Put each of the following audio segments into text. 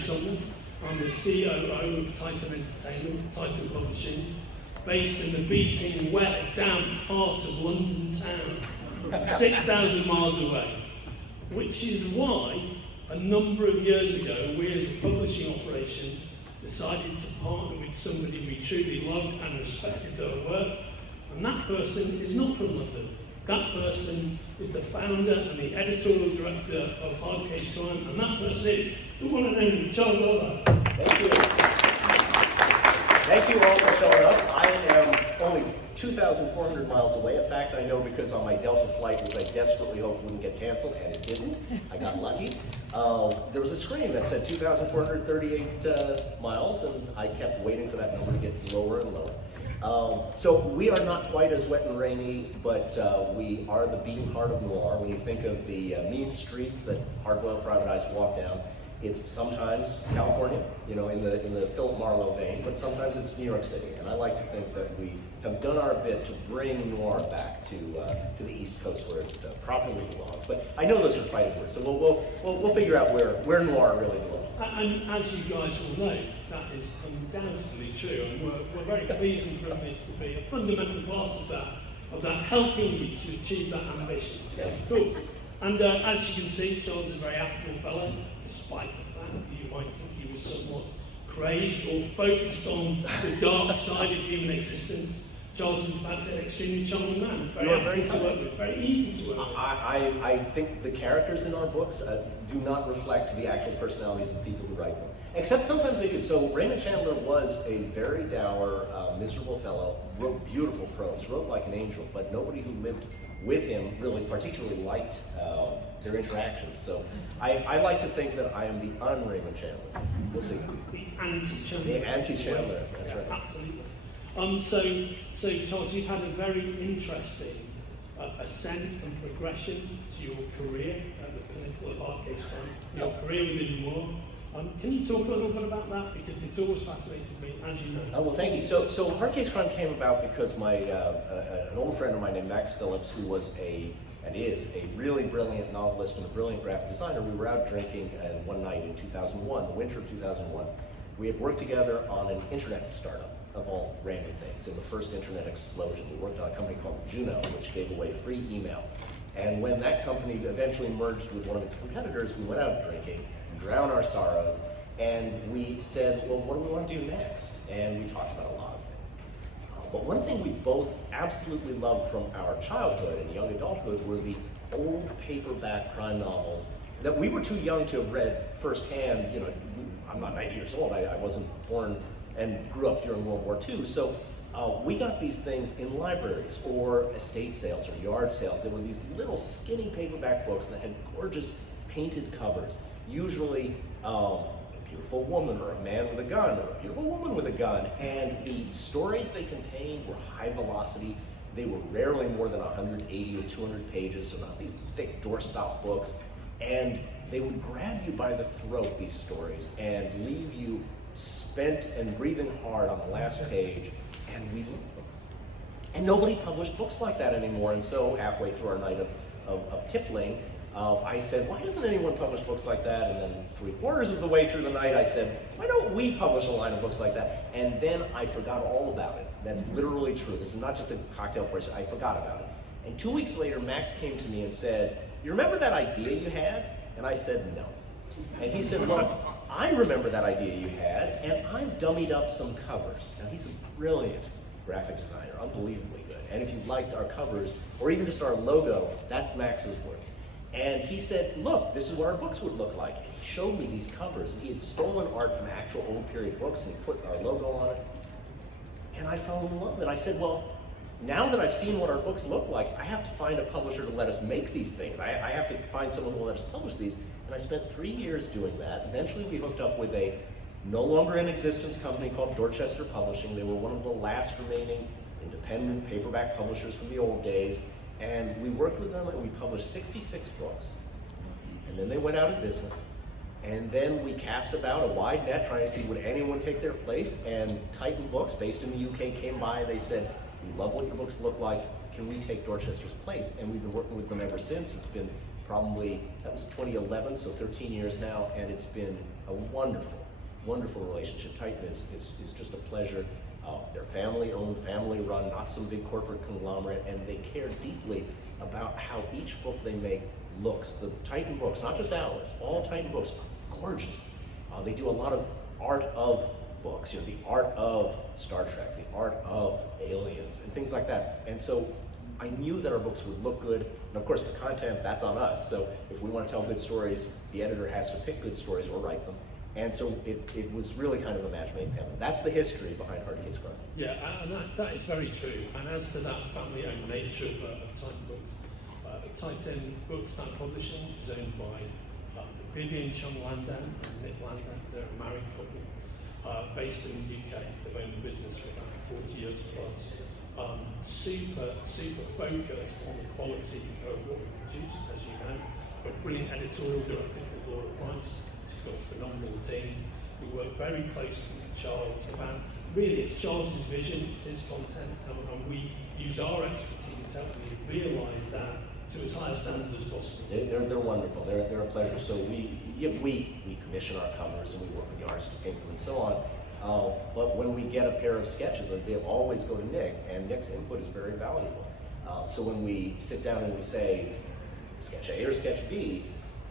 Sumner. I'm the COO of Titan Entertainment, Titan Publishing, based in the beating, wet, damp heart of London town, 6,000 miles away. Which is why, a number of years ago, we as a publishing operation decided to partner with somebody we truly loved and respected their work, and that person is not from London. That person is the founder and the editorial director of Hard Case Crime, and that person is the one and only Charles Ardai. Thank you. Thank you all for showing up. I am only 2,400 miles away. In fact, I know because on my Delta flight, which I desperately hoped wouldn't get canceled, and it didn't. I got lucky. There was a screen that said 2,438 miles, and I kept waiting for that number to get lower and lower. So we are not quite as wet and rainy, but we are the beating heart of noir. When you think of the mean streets that hard-boiled private eyes walk down, it's sometimes California, you know, in the Philip Marlowe vein, but sometimes it's New York City. And I like to think that we have done our bit to bring noir back to the East Coast where it properly belongs. But I know those are fighting words, so we'll figure out where noir really belongs. And as you guys will know, that is undoubtedly true, and we're very pleased and privileged to be a fundamental part of that helping you to achieve that ambition. Yeah. Cool. And as you can see, Charles is a very affable fellow, despite the fact that you might think he was somewhat crazed or focused on the dark side of human existence. Charles is in fact an extremely charming man, very affable to work with, very easy to work with. I think the characters in our books do not reflect the actual personalities of the people who write them. Except sometimes they do. So Raymond Chandler was a very dour, miserable fellow, wrote beautiful prose, wrote like an angel, but nobody who lived with him really particularly liked their interactions. So I like to think that I am the un-Raymond Chandler. We'll see. The anti-Chandler. The anti-Chandler, that's right. Absolutely. So Charles, you've had a very interesting ascent and progression to your career at the pinnacle of Hard Case Crime, your career within noir. Can you talk a little bit about that? Because it's always fascinated me, as you know. Oh, well, thank you. So Hard Case Crime came about because an old friend of mine named Max Phillips, who was and is a really brilliant novelist and a brilliant graphic designer, we were out drinking one night in 2001, the winter of 2001. We had worked together on an internet startup, of all random things, in the first internet explosion. We worked on a company called Juno, which gave away free email. And when that company eventually merged with one of its competitors, we went out drinking, drowned our sorrows, and we said, well, what do we want to do next? And we talked about a lot of things. But one thing we both absolutely loved from our childhood and young adulthood were the old paperback crime novels that we were too young to have read firsthand. You know, I'm not 90 years old. I wasn't born and grew up during World War II. So we got these things in libraries or estate sales or yard sales. There were these little skinny paperback books that had gorgeous painted covers, usually a beautiful woman or a man with a gun or a beautiful woman with a gun. And the stories they contained were high velocity. They were rarely more than 180 or 200 pages, so not these thick doorstop books. And they would grab you by the throat, these stories, and leave you spent and breathing hard on the last page, and we loved them. And nobody published books like that anymore, and so halfway through our night of tippling, I said, why doesn't anyone publish books like that? And then 3/4 of the way through the night, I said, why don't we publish a line of books like that? And then I forgot all about it. That's literally true. This is not just a cocktail person. I forgot about it. And 2 weeks later, Max came to me and said, you remember that idea you had? And I said, no. And he said, well, I remember that idea you had, and I've dummied up some covers. Now, he's a brilliant graphic designer, unbelievably good. And if you liked our covers, or even just our logo, that's Max's work. And he said, look, this is what our books would look like. And he showed me these covers. He had stolen art from actual old period books, and he put our logo on it. And I fell in love. And I said, well, now that I've seen what our books look like, I have to find a publisher to let us make these things. I have to find someone who will let us publish these. And I spent 3 years doing that. Eventually, we hooked up with a no longer in existence company called Dorchester Publishing. They were one of the last remaining independent paperback publishers from the old days. And we worked with them, and we published 66 books. And then they went out of business. And then we cast about a wide net trying to see would anyone take their place. And Titan Books, based in the UK, came by. They said, we love what your books look like. Can we take Dorchester's place? And we've been working with them ever since. It's been probably, that was 2011, so 13 years now, and it's been a wonderful, wonderful relationship. Titan is just a pleasure. They're family-owned, family-run, not some big corporate conglomerate, and they care deeply about how each book they make looks. The Titan books, not just ours, all Titan books, gorgeous. They do a lot of art of books, the art of Star Trek, the art of aliens, and things like that. And so I knew that our books would look good, and of course the content, that's on us. So if we want to tell good stories, the editor has to pick good stories or write them. And so it was really kind of a match made in heaven. That's the history behind Hard Case Crime. Yeah, and that is very true. And as to that family-owned nature of Titan Books, Titan Books, that publishing, is owned by Vivian Chung Landau and Nick Landau. They're a married couple based in the UK. They've owned the business for about 40 years plus. Super focused on the quality of what we produce, as you know. A brilliant editorial director called Laura Price. She's got a phenomenal team. We work very closely with Charles about, really it's Charles's vision, it's his content, and we use our expertise to help you realise that to as high a standard as possible. They're wonderful. They're a pleasure. So we commission our covers and we work with the artists to paint them and so on. But when we get a pair of sketches, they always go to Nick, and Nick's input is very valuable. So when we sit down and we say sketch A or sketch B,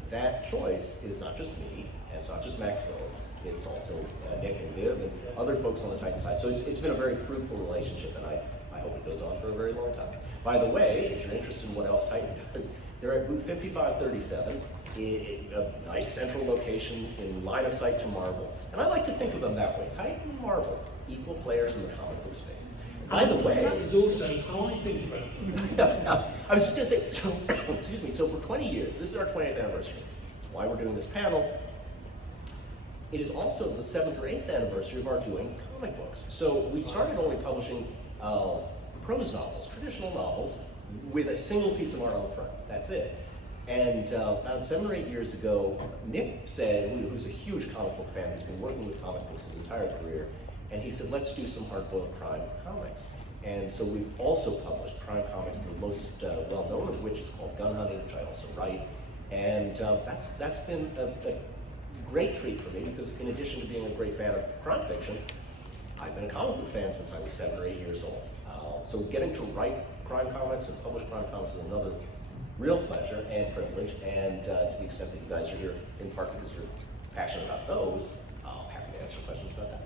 that choice is not just me, and it's not just Max Phillips. It's also Nick and Viv and other folks on the Titan side. So it's been a very fruitful relationship, and I hope it goes on for a very long time. By the way, if you're interested in what else Titan does, they're at booth 5537, a nice central location in line of sight to Marvel. And I like to think of them that way. Titan and Marvel, equal players in the comic book space. By the way, that is also how I think about it. I was just going to say, so, excuse me, so for 20 years, this is our 20th anniversary. That's why we're doing this panel. It is also the 7th or 8th anniversary of our doing comic books. So we started only publishing prose novels, traditional novels, with a single piece of art on the front. That's it. And about 7 or 8 years ago, Nick said, who's a huge comic book fan, who's been working with comic books his entire career, and he said, let's do some hard-boiled crime comics. And so we've also published crime comics, the most well-known of which is called Gun Hunting, which I also write. And that's been a great treat for me, because in addition to being a great fan of crime fiction, I've been a comic book fan since I was 7 or 8 years old. So getting to write crime comics and publish crime comics is another real pleasure and privilege, and to the extent that you guys are here in part because you're passionate about those, I'm happy to answer questions about that.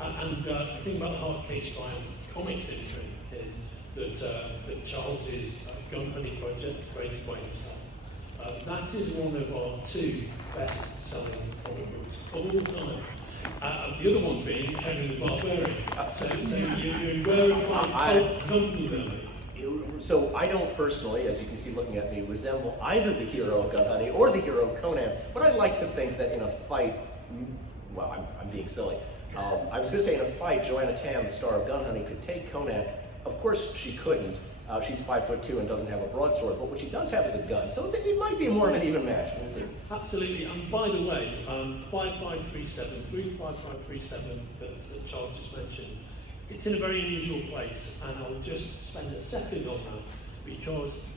And the thing about the Hard Case Crime comics imprint is that Charles's gun hunting project, created by himself, that is one of our 2 best-selling comic books of all time. The other one being Conan the Barbarian. So you're aware of like company then? So I don't personally, as you can see looking at me, resemble either the hero of Gun Hunting or the hero of Conan, but I like to think that in a fight, well, I'm being silly. I was going to say in a fight, Joanna Tam, the star of Gun Hunting, could take Conan. Of course she couldn't. She's 5'2" and doesn't have a broadsword, but what she does have is a gun, so it might be more of an even match. We'll see. Absolutely, and by the way, 5537, booth 5537 that Charles just mentioned, it's in a very unusual place, and I'll just spend a second on that, because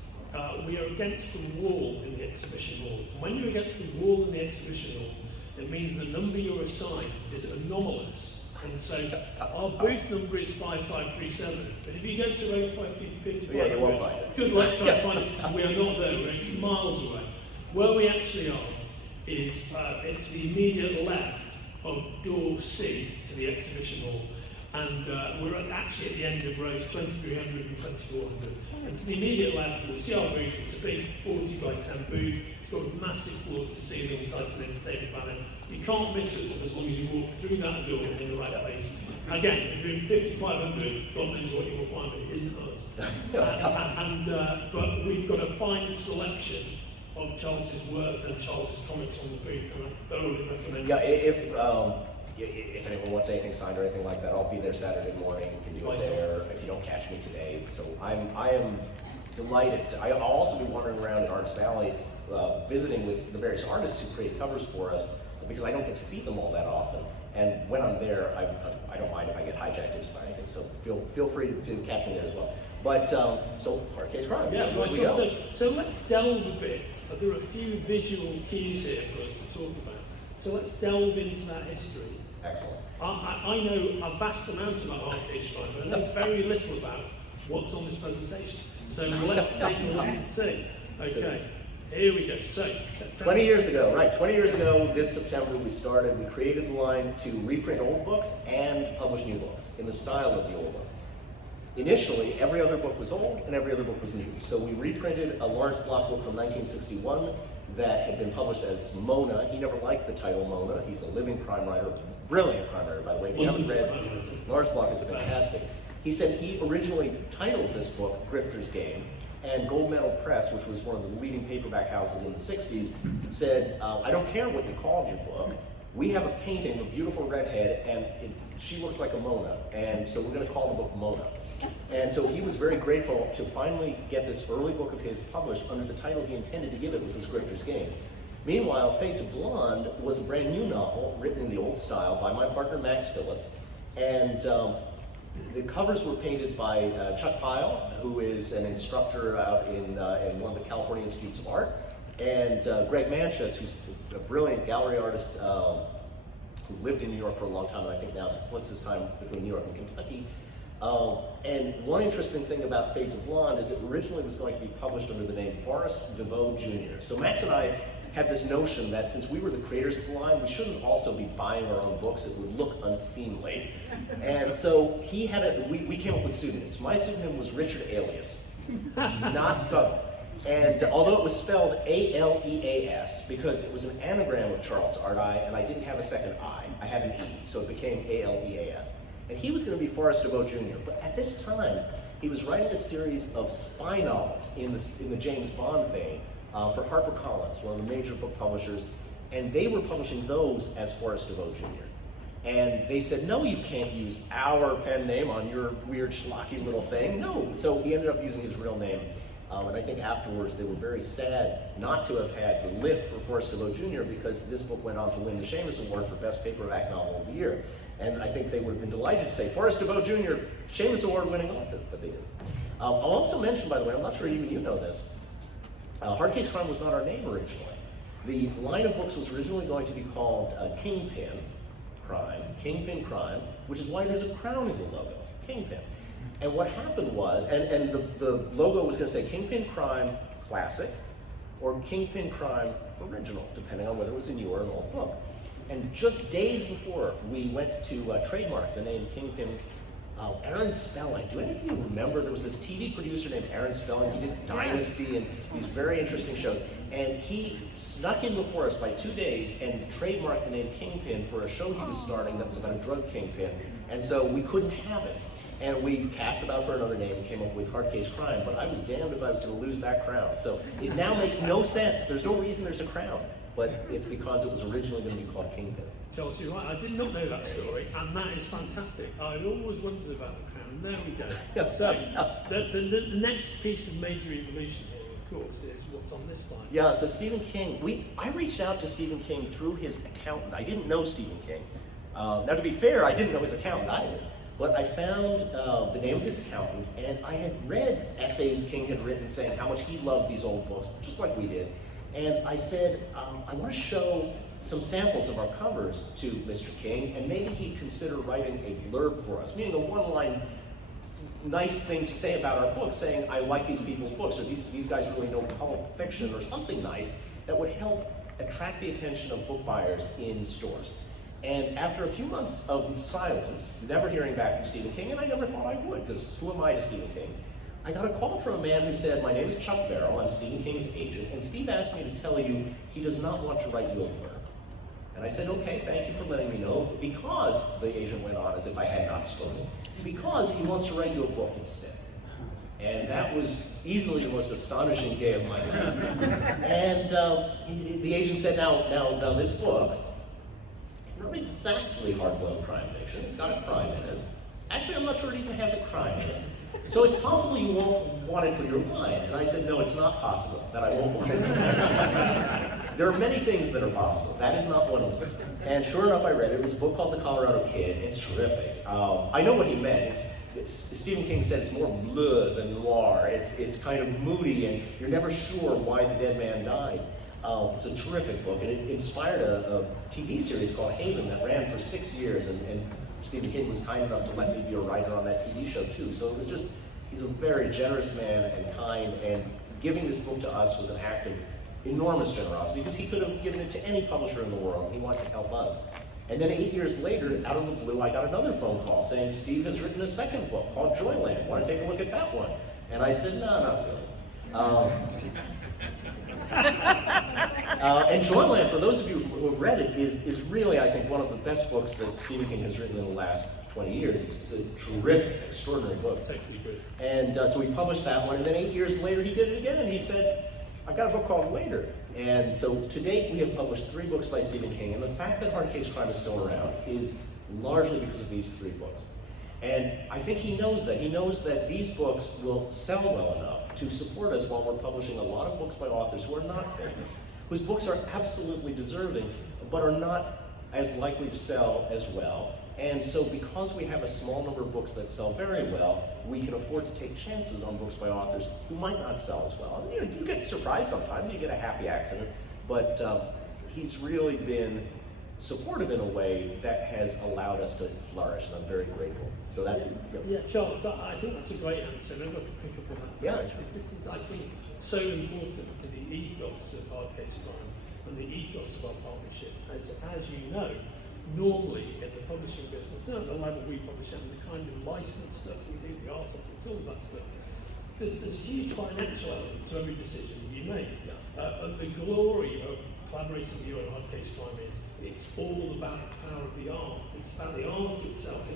we are against the wall in the exhibition hall. When you're against the wall in the exhibition hall, it means the number you're assigned is anomalous. And so our booth number is 5537, but if you go to row 55, yeah, you won't find it. Good luck trying to find it, because we are not there, we're miles away. Where we actually are is it's the immediate left of door C to the exhibition hall, and we're actually at the end of rows 2300 and 2400. And to the immediate left, we'll see our booth. It's a big 40 by 10 booth. It's got a massive floor-to-ceiling Titan entertainment banner. You can't miss it as long as you walk through that door in the right place. Again, if you're in 5500, God knows what you will find, but it isn't us. But we've got a fine selection of Charles's work and Charles's comics on the booth, and I thoroughly recommend it. Yeah, if anyone wants anything signed or anything like that, I'll be there Saturday morning. You can do it there if you don't catch me today. So I am delighted. I'll also be wandering around at Artist Alley, visiting with the various artists who create covers for us, because I don't get to see them all that often. And when I'm there, I don't mind if I get hijacked to sign anything. So feel free to catch me there as well. But so Hard Case Crime. Yeah, right. So let's delve a bit. There are a few visual cues here for us to talk about. So let's delve into that history. Excellent. I know a vast amount about arcade stripe, and I know very little about what's on this presentation. So let's take a look and see. Okay, here we go. So, 20 years ago, right, 20 years ago, this September we created the line to reprint old books and publish new books in the style of the old books. Initially, every other book was old and every other book was new. So we reprinted a Lawrence Block book from 1961 that had been published as Mona. He never liked the title Mona. He's a living crime writer, brilliant crime writer, by the way. If you haven't read, Lawrence Block is fantastic. He said he originally titled this book Grifter's Game, and Gold Medal Press, which was one of the leading paperback houses in the 60s, said, I don't care what you called your book. We have a painting of a beautiful redhead, and she looks like a Mona, and so we're going to call the book Mona. And so he was very grateful to finally get this early book of his published under the title he intended to give it, which was Grifter's Game. Meanwhile, Fade to Blonde was a brand new novel written in the old style by my partner Max Phillips, and the covers were painted by Chuck Pyle, who is an instructor out in one of the California Institutes of Art, and Greg Manchas, who's a brilliant gallery artist who lived in New York for a long time, and I think now splits his time between New York and Kentucky. And one interesting thing about Fade to Blonde is it originally was going to be published under the name Forrest DeVoe Jr. So Max and I had this notion that since we were the creators of the line, we shouldn't also be buying our own books. It would look unseemly. And so he had we came up with pseudonyms. My pseudonym was Richard Alias, not Southern. And although it was spelled A-L-E-A-S, because it was an anagram of Charles Ardai, and I didn't have a second I. I had an E, so it became A-L-E-A-S. And he was going to be Forrest DeVoe Jr. But at this time, he was writing a series of spy novels in the James Bond vein for HarperCollins, one of the major book publishers, and they were publishing those as Forrest DeVoe Jr. And they said, no, you can't use our pen name on your weird schlocky little thing. No. So he ended up using his real name. And I think afterwards they were very sad not to have had the lift for Forrest DeVoe Jr. because this book went on to win the Shamus Award for Best Paperback Novel of the Year. And I think they would have been delighted to say, Forrest DeVoe Jr., Shamus Award-winning author, but they didn't. I'll also mention, by the way, I'm not sure even you know this, Hard Case Crime was not our name originally. The line of books was originally going to be called Kingpin Crime, which is why there's a crown in the logo, Kingpin. And what happened was, and the logo was going to say Kingpin Crime Classic or Kingpin Crime Original, depending on whether it was a new or an old book. And just days before we went to trademark the name Kingpin, Aaron Spelling, do any of you remember there was this TV producer named Aaron Spelling? He did Dynasty and these very interesting shows. And he snuck in before us by 2 days and trademarked the name Kingpin for a show he was starting that was about a drug kingpin. And so we couldn't have it. And we cast about for another name and came up with Hard Case Crime, but I was damned if I was going to lose that crown. So it now makes no sense. There's no reason there's a crown, but it's because it was originally going to be called Kingpin. Charles, you're right. I did not know that story, and that is fantastic. I'd always wondered about the crown, and there we go. So the next piece of major evolution here, of course, is what's on this slide. Yeah, so Stephen King, I reached out to Stephen King through his accountant. I didn't know Stephen King. Now to be fair, I didn't know his accountant either. But I found the name of his accountant, and I had read essays King had written saying how much he loved these old books, just like we did. And I said, I want to show some samples of our covers to Mr. King, and maybe he'd consider writing a blurb for us, meaning a one-line nice thing to say about our book, saying, I like these people's books, or these guys really know pulp fiction, or something nice that would help attract the attention of book buyers in stores. And after a few months of silence, never hearing back from Stephen King, and I never thought I would, because who am I to Stephen King? I got a call from a man who said, my name is Chuck Barrow, I'm Stephen King's agent, and Steve asked me to tell you he does not want to write you a blurb. And I said, okay, thank you for letting me know, because, the agent went on as if I had not spoken, because he wants to write you a book instead. And that was easily the most astonishing day of my life. And the agent said, now this book, it's not exactly hard-boiled crime fiction, it's got a crime in it. Actually, I'm not sure it even has a crime in it. So it's possible you won't want it for your line. And I said, no, it's not possible that I won't want it for my line. There are many things that are possible. That is not one of them. And sure enough, I read it. It was a book called The Colorado Kid. It's terrific. I know what he meant. Stephen King said it's more bleu than noir. It's kind of moody, and you're never sure why the dead man died. It's a terrific book, and it inspired a TV series called Haven that ran for 6 years, and Stephen King was kind enough to let me be a writer on that TV show too. So it was just, he's a very generous man and kind, and giving this book to us was an act of enormous generosity, because he could have given it to any publisher in the world. He wanted to help us. And then 8 years later, out of the blue, I got another phone call saying, Steve has written a second book called Joyland. Want to take a look at that one? And I said, no, not really. And Joyland, for those of you who have read it, is really, I think, one of the best books that Stephen King has written in the last 20 years. It's a terrific, extraordinary book. It's actually good. And so we published that one, and then 8 years later he did it again, and he said, I've got a book called Later. And so to date we have published 3 books by Stephen King, and the fact that Hard Case Crime is still around is largely because of these 3 books. And I think he knows that. He knows that these books will sell well enough to support us while we're publishing a lot of books by authors who are not famous, whose books are absolutely deserving, but are not as likely to sell as well. And so because we have a small number of books that sell very well, we can afford to take chances on books by authors who might not sell as well. And, you get surprised sometimes, you get a happy accident, but he's really been supportive in a way that has allowed us to flourish, and I'm very grateful. So that, yeah, Charles, I think that's a great answer, and I've got to pick up on that. Yeah. Because this is, I think, so important to the ethos of Hard Case Crime and the ethos of our partnership. As you know, normally in the publishing business, at the level we publish and the kind of licensed stuff we do, the articles, all that stuff, there's a huge financial element to every decision you make. And the glory of collaborating with you on Hard Case Crime is it's all about the power of the art. It's about the art itself.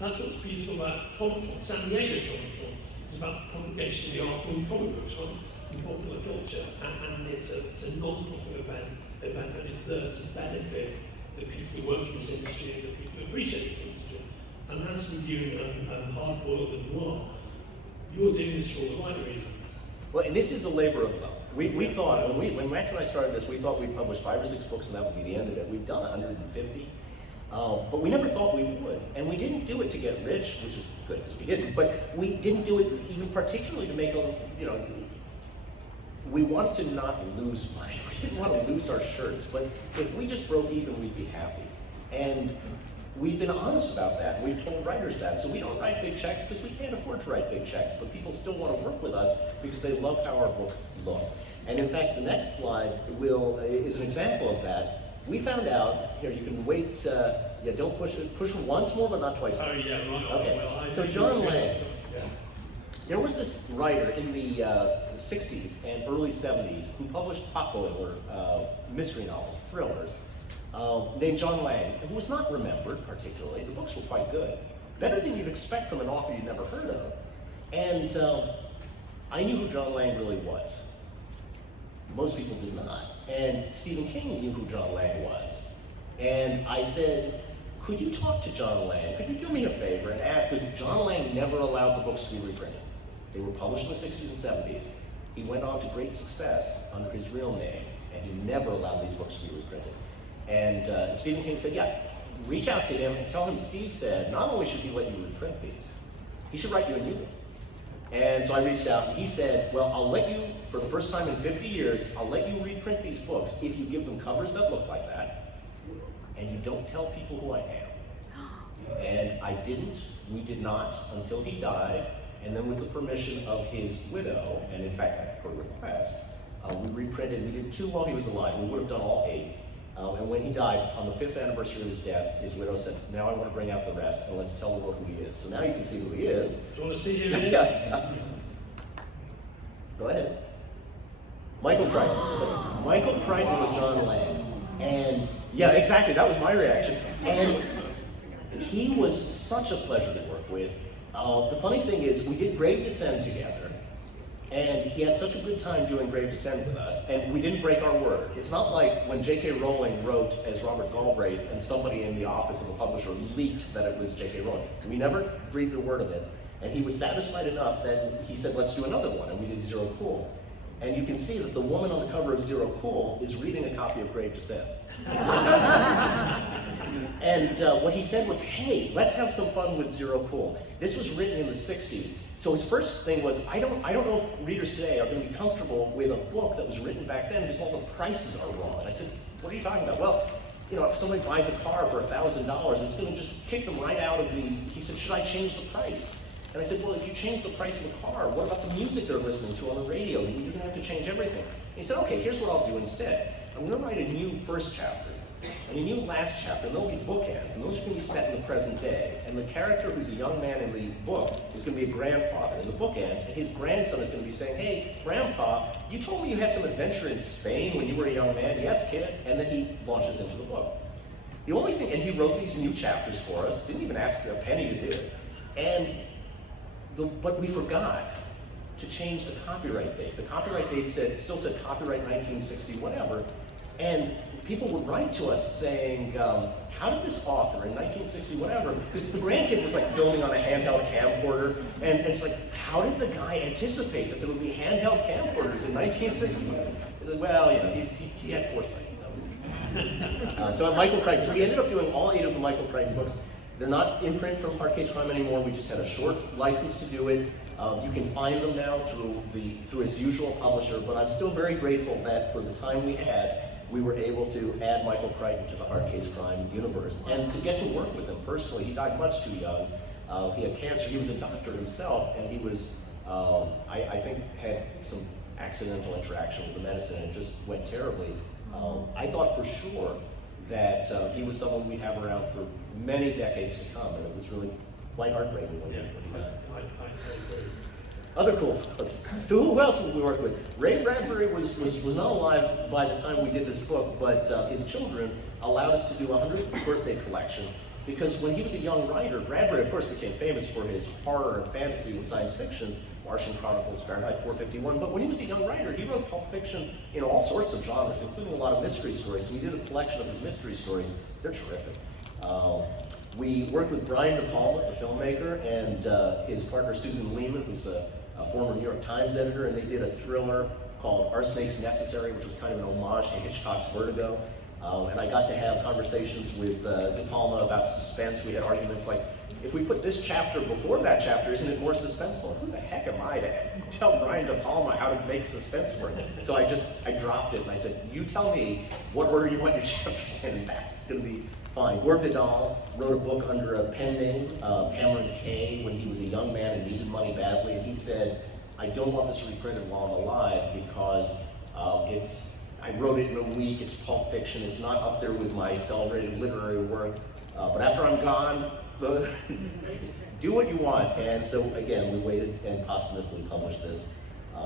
That's what's beautiful about Comic-Con, San Diego Comic-Con. It's about the propagation of the art from comic books, right, and popular culture. And it's a non-profit event, and it's there to benefit the people who work in this industry and the people who appreciate this industry. And as with you and Hard Boiled and Noir, you're doing this for the right reason. well, and this is a labor of love. We thought, when Max and I started this, we thought we'd publish 5 or 6 books and that would be the end of it. We've done 150, but we never thought we would. And we didn't do it to get rich, which is good because we didn't, but we didn't do it even particularly to make we wanted to not lose money. We didn't want to lose our shirts, but if we just broke even, we'd be happy. And we've been honest about that. We've told writers that. So we don't write big checks because we can't afford to write big checks, but people still want to work with us because they love how our books look. And in fact, the next slide is an example of that. We found out, here you can wait, don't push it, push once more but not twice more. Oh yeah, right. Okay, Well, so John Lang, Yeah. there was this writer in the 60s and early 70s who published potboiler mystery novels, thrillers, named John Lang, who was not remembered particularly. The books were quite good. Better than you'd expect from an author you'd never heard of. And I knew who John Lang really was. Most people did not. And Stephen King knew who John Lang was. And I said, could you talk to John Lang? Could you do me a favor and ask, because John Lang never allowed the books to be reprinted. They were published in the 60s and 70s. He went on to great success under his real name, and he never allowed these books to be reprinted. And Stephen King said, yeah, reach out to him and tell him Steve said, not only should he let you reprint these, he should write you a new one. And so I reached out, and he said, well, I'll let you, for the first time in 50 years, I'll let you reprint these books if you give them covers that look like that, and you don't tell people who I am. And I didn't, we did not, until he died, and then with the permission of his widow, and in fact, at her request, we reprinted, we did 2 while he was alive, we would have done all 8. And when he died, on the 5th anniversary of his death, his widow said, now I want to bring out the rest, and let's tell the world who he is. So now you can see who he is. Do you want to see who it is? Go ahead. Michael Crichton. So Michael Crichton was John Lang. And yeah, exactly, that was my reaction. And he was such a pleasure to work with. The funny thing is, we did Grave Descent together. And he had such a good time doing Grave Descent with us, and we didn't break our word. It's not like when J.K. Rowling wrote as Robert Galbraith and somebody in the office of the publisher leaked that it was J.K. Rowling. We never breathed a word of it, and he was satisfied enough that he said, let's do another one, and we did Zero Cool. And you can see that the woman on the cover of Zero Cool is reading a copy of Grave Descent. And what he said was, hey, let's have some fun with Zero Cool. This was written in the 60s. So his first thing was, I don't know if readers today are going to be comfortable with a book that was written back then because all the prices are wrong. And I said, what are you talking about? Well, you know, if somebody buys a car for $1,000, it's going to just kick them right out of the, he said, should I change the price? And I said, well, if you change the price of the car, what about the music they're listening to on the radio? You're going to have to change everything. And he said, okay, here's what I'll do instead. I'm going to write a new first chapter and a new last chapter, and they'll be bookends, and those are going to be set in the present day. And the character who's a young man in the book is going to be a grandfather in the bookends, and his grandson is going to be saying, hey, Grandpa, you told me you had some adventure in Spain when you were a young man. Yes, kid. And then he launches into the book. The only thing, and he wrote these new chapters for us, didn't even ask a penny to do it. But we forgot to change the copyright date. The copyright date still said copyright 1960, whatever. And people would write to us saying, how did this author in 1960, whatever, because the grandkid was like filming on a handheld camcorder, and it's like, how did the guy anticipate that there would be handheld camcorders in 1960? He said, well, you know, he had foresight. So Michael Crichton, so we ended up doing all 8 of the Michael Crichton books. They're not in print from Hard Case Crime anymore. We just had a short license to do it. You can find them now through his usual publisher, but I'm still very grateful that for the time we had, we were able to add Michael Crichton to the Hard Case Crime universe. And to get to work with him personally, he died much too young. He had cancer. He was a doctor himself, and he was, I think, had some accidental interaction with the medicine, and it just went terribly. I thought for sure that he was someone we'd have around for many decades to come, and it was really quite heartbreaking when he died. I agree. Other cool folks. So who else did we work with? Ray Bradbury was not alive by the time we did this book, but his children allowed us to do a 100th birthday collection, because when he was a young writer, Bradbury, of course, became famous for his horror and fantasy and science fiction, Martian Chronicles, Fahrenheit 451, but when he was a young writer, he wrote pulp fiction in all sorts of genres, including a lot of mystery stories. So we did a collection of his mystery stories. They're terrific. We worked with Brian De Palma, the filmmaker, and his partner Susan Lehman, who's a former New York Times editor, and they did a thriller called Arsenate's Necessary, which was kind of an homage to Hitchcock's Vertigo. And I got to have conversations with De Palma about suspense. We had arguments like, if we put this chapter before that chapter, isn't it more suspenseful? Who the heck am I to tell Brian De Palma how to make suspense work? So I dropped it and I said, you tell me what order you want your chapters in, and that's going to be fine. Gore Vidal wrote a book under a pen name, Cameron Kay, when he was a young man and needed money badly, and he said, I don't want this reprinted while I'm alive because I wrote it in a week, it's pulp fiction, it's not up there with my celebrated literary work, but after I'm gone, do what you want. And so again, we waited and posthumously published this.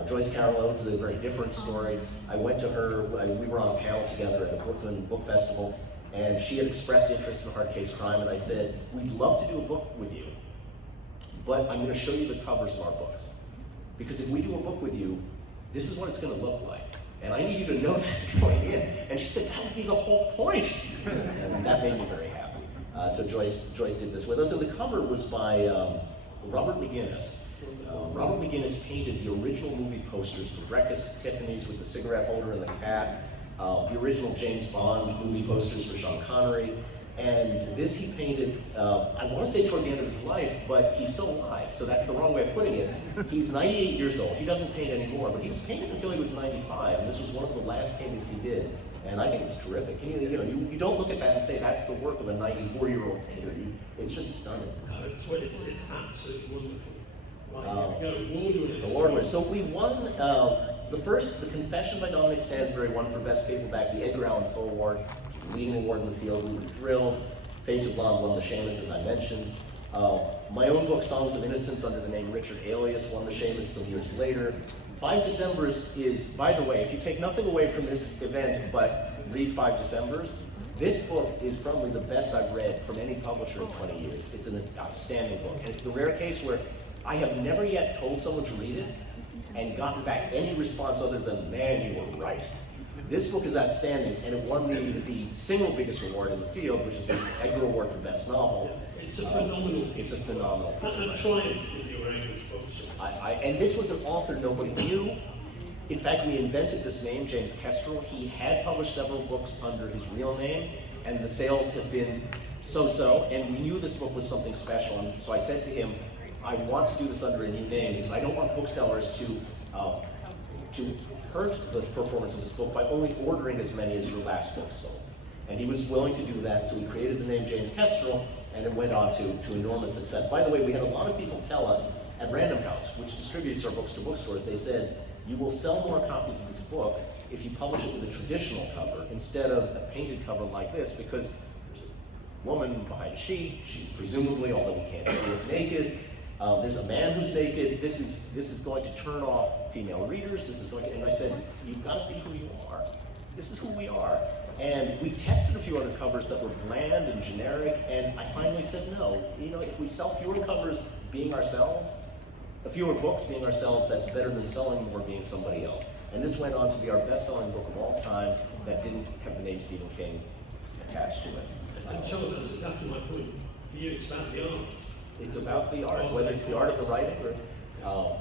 Joyce Carol Oates is a very different story. I went to her, we were on a panel together at the Brooklyn Book Festival, and she had expressed interest in Hard Case Crime, and I said, we'd love to do a book with you, but I'm going to show you the covers of our books. Because if we do a book with you, this is what it's going to look like. And I need you to know that going in. And she said, that would be the whole point. And that made me very happy. So Joyce did this with us. And the cover was by Robert McGuinness. Robert McGuinness painted the original movie posters for Breakfast at Tiffany's with the cigarette holder and the cat, the original James Bond movie posters for Sean Connery. And this he painted, I want to say toward the end of his life, but he's still alive, so that's the wrong way of putting it. He's 98 years old. He doesn't paint anymore, but he was painting until he was 95, and this was one of the last paintings he did. And I think it's terrific. You don't look at that and say that's the work of a 94-year-old painter. It's just stunning. It's absolutely wonderful. Right, here we go. Award-winning. So we won the Confession by Dominic Stansbury won for Best Paperback, the Edgar Allan Poe Award, leading award in the field. We were thrilled. Fate of Blonde won the Seamus, as I mentioned. My own book, Songs of Innocence, under the name Richard Alias, won the Seamus some years later. 5 Decembers is, by the way, if you take nothing away from this event but read 5 Decembers, this book is probably the best I've read from any publisher in 20 years. It's an outstanding book, and it's the rare case where I have never yet told someone to read it and gotten back any response other than, man, you were right. This book is outstanding, and it won the single biggest award in the field, which is the Edgar Award for Best Novel. It's a phenomenal piece. It's a phenomenal piece. And I'm trying with your English publisher. And this was an author nobody knew. In fact, we invented this name, James Kestrel. He had published several books under his real name, and the sales have been so-so, and we knew this book was something special. And so I said to him, I want to do this under a new name because I don't want booksellers to hurt the performance of this book by only ordering as many as your last book sold. And he was willing to do that, so he created the name James Kestrel, and it went on to enormous success. By the way, we had a lot of people tell us at Random House, which distributes our books to bookstores, they said, you will sell more copies of this book if you publish it with a traditional cover instead of a painted cover like this, because there's a woman behind a sheet, she's presumably, although we can't see it, naked. There's a man who's naked. This is going to turn off female readers. This is going to, and I said, you've got to be who you are. This is who we are. And we tested a few other covers that were bland and generic, and I finally said no. You know, if we sell fewer covers being ourselves, fewer books being ourselves, that's better than selling more being somebody else. And this went on to be our best-selling book of all time that didn't have the name Stephen King attached to it. And Charles, that's exactly my point. For you, it's about the art. It's about the art, whether it's the art of the writing or,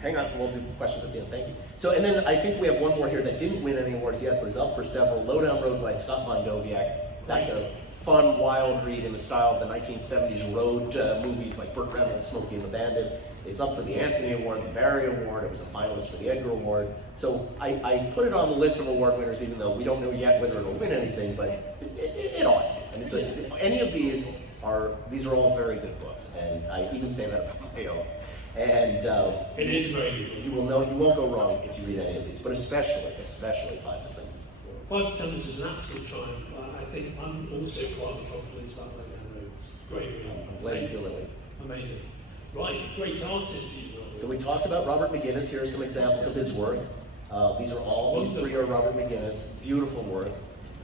hang on, we'll do questions at the end, thank you. So, and then I think we have one more here that didn't win any awards yet, but is up for several. Low Down Road by Scott Mondoviak. That's a fun, wild read in the style of the 1970s road movies like Burt Reynolds, Smokey and the Bandit. It's up for the Anthony Award, the Barry Award. It was a finalist for the Edgar Award. So I put it on the list of award winners, even though we don't know yet whether it'll win anything, but it ought to. And it's any of these are all very good books, and I even say that about my own. And it is very good. You won't go wrong if you read any of these, but especially 5 to 7. 5 to 7 is an absolute triumph. I think I'm also quietly confident about Low Down Road. It's great. I'm glad you feel that way. Amazing. Right, great artists you've got. So we talked about Robert McGuinness. Here are some examples of his work. These three are Robert McGuinness. Beautiful work.